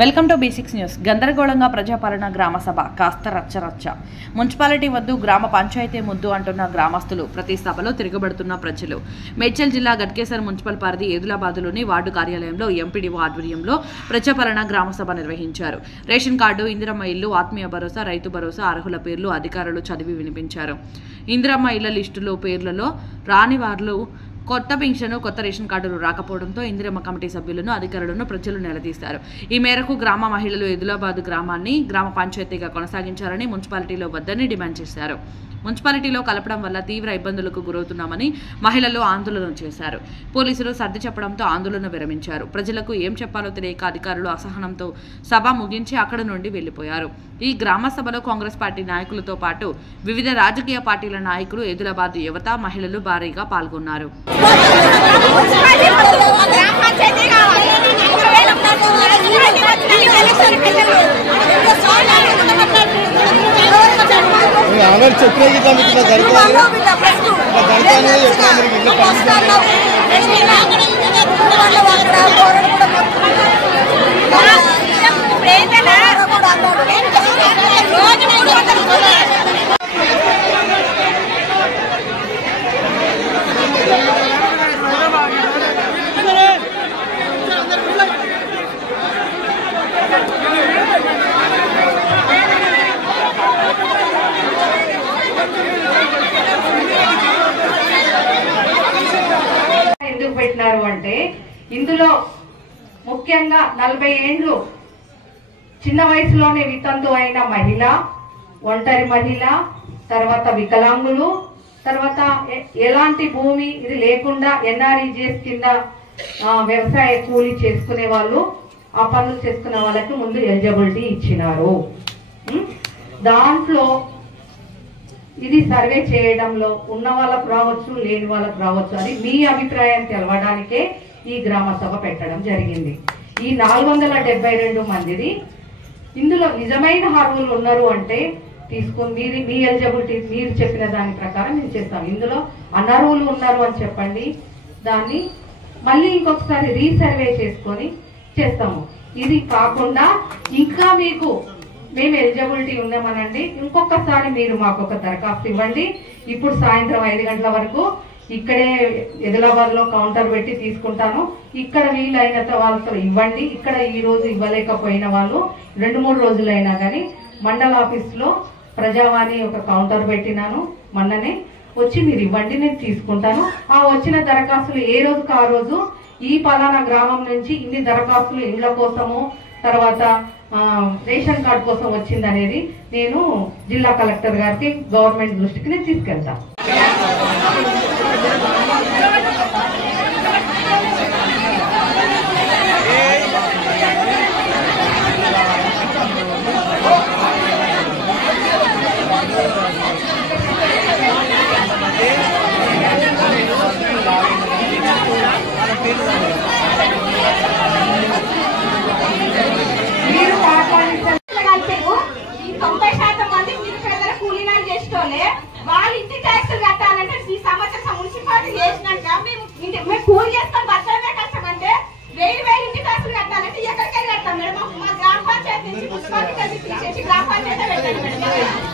Welcome to B6 news. గందరగోళంగా ప్రజాపాలన గ్రామ సభ కాస్త రచ్చరచ్చ. మున్సిపాలిటీ వద్దు గ్రామ పంచాయతీ ముద్దు అంటున్న గ్రామస్తులు, ప్రతి సభలో తిరగబడుతున్న ప్రజలు. మేడ్చల్ జిల్లా గట్కేసర్ మున్సిపల్ పరిధి ఏదులాబాద్లోని వార్డు కార్యాలయంలో ఎంపీడీఓ ఆధ్వర్యంలో ప్రజాపాలన గ్రామ సభ నిర్వహించారు. రేషన్ కార్డు, ఇందిరమ్మ ఇల్లు, ఆత్మీయ భరోసా, రైతు భరోసా అర్హుల పేర్లు అధికారులు చదివి వినిపించారు. ఇందిరమ్మ ఇళ్ల లిస్టులో పేర్లలో రాని వారు కొత్త పెన్షన్, కొత్త రేషన్ కార్డులు రాకపోవడంతో ఇందిరమ్మ కమిటీ సభ్యులను, అధికారులను ప్రజలు నిలదీశారు. ఈ మేరకు గ్రామ మహిళలు ఏదులాబాద్ గ్రామాన్ని గ్రామ పంచాయతీగా కొనసాగించాలని, మున్సిపాలిటీలో వద్దని డిమాండ్ చేశారు. మున్సిపాలిటీలో కలపడం వల్ల తీవ్ర ఇబ్బందులకు గురవుతున్నామని మహిళలు ఆందోళన చేశారు. పోలీసులు సర్ది చెప్పడంతో ఆందోళన విరమించారు. ప్రజలకు ఏం చెప్పాలో తెలియక అధికారులు అసహనంతో సభ ముగించి అక్కడి నుండి వెళ్లిపోయారు. ఈ గ్రామ సభలో కాంగ్రెస్ పార్టీ నాయకులతో పాటు వివిధ రాజకీయ పార్టీల నాయకులు, ఏదులాబాద్ యువత, మహిళలు భారీగా పాల్గొన్నారు. ఎందుకు పెట్టినారు అంటే, ఇందులో ముఖ్యంగా 40 ఏండ్లు చిన్న వయసులోనే వితంతు అయిన మహిళ, ఒంటరి మహిళ, తర్వాత వికలాంగులు, తర్వాత ఎలాంటి భూమి ఇది లేకుండా NREGS కింద వ్యవసాయ కూలీ చేసుకునే వాళ్ళు, ఆ పనులు చేసుకునే వాళ్ళకి ముందు ఎలిజిబిలిటీ ఇచ్చినారు. దాంట్లో ఇది సర్వే చేయడంలో ఉన్న వాళ్ళకు రావచ్చు, లేని వాళ్ళకు రావచ్చు, అది మీ అభిప్రాయం తెలవడానికే ఈ గ్రామ సభ పెట్టడం జరిగింది. ఈ 472 మందిది ఇందులో నిజమైన అర్హులు ఉన్నారు అంటే తీసుకుని మీ ఎలిజిబిలిటీ మీరు చెప్పిన దాని ప్రకారం మేము చేస్తాం. ఇందులో అనర్హులు ఉన్నారు అని చెప్పండి, దాన్ని మళ్ళీ ఇంకొకసారి రీసర్వే చేసుకొని చేస్తాము. ఇది కాకుండా ఇంకా మీకు మేము ఎలిజిబిలిటీ ఉన్నామనండి, ఇంకొకసారి మీరు మాకు ఒక దరఖాస్తు ఇవ్వండి. ఇప్పుడు సాయంత్రం 5 గంటల వరకు ఇక్కడే ఏదులాబాద్ లో కౌంటర్ పెట్టి తీసుకుంటాను. ఇక్కడ వీలైనంత వాళ్ళతో ఇవ్వండి. ఇక్కడ ఈ రోజు ఇవ్వలేకపోయిన వాళ్ళు 2-3 రోజులైనా కానీ మండల ఆఫీస్ లో ప్రజావాణి ఒక కౌంటర్ పెట్టినాను, మొన్ననే వచ్చి మీరు ఇవ్వండి, నేను తీసుకుంటాను. ఆ వచ్చిన దరఖాస్తులు ఏ రోజుకు ఆ రోజు ఈ పలానా గ్రామం నుంచి ఇన్ని దరఖాస్తులు ఇళ్ల కోసము, తర్వాత రేషన్ కార్డు కోసం వచ్చింది అనేది నేను జిల్లా కలెక్టర్ గారికి, గవర్నమెంట్ దృష్టికి నేను తీసుకెళ్తాను. వాళ్ళ ఇంటి ట్యాక్సులు కట్టాలంటే ఈ సంవత్సరం మున్సిపాలిటీ చేసినాక మేము కూలి చేసుకొని బతకడమే కష్టం. అంటే 1000 ఇంటి ట్యాక్సులు కట్టాలంటే ఎక్కడికెళ్ళి కట్టాం మేడం? మా గ్రామ పంచాయతీ నుంచి మున్సిపాలిటీ తీసేసి గ్రామ పంచాయతీ పెట్టండి మేడం.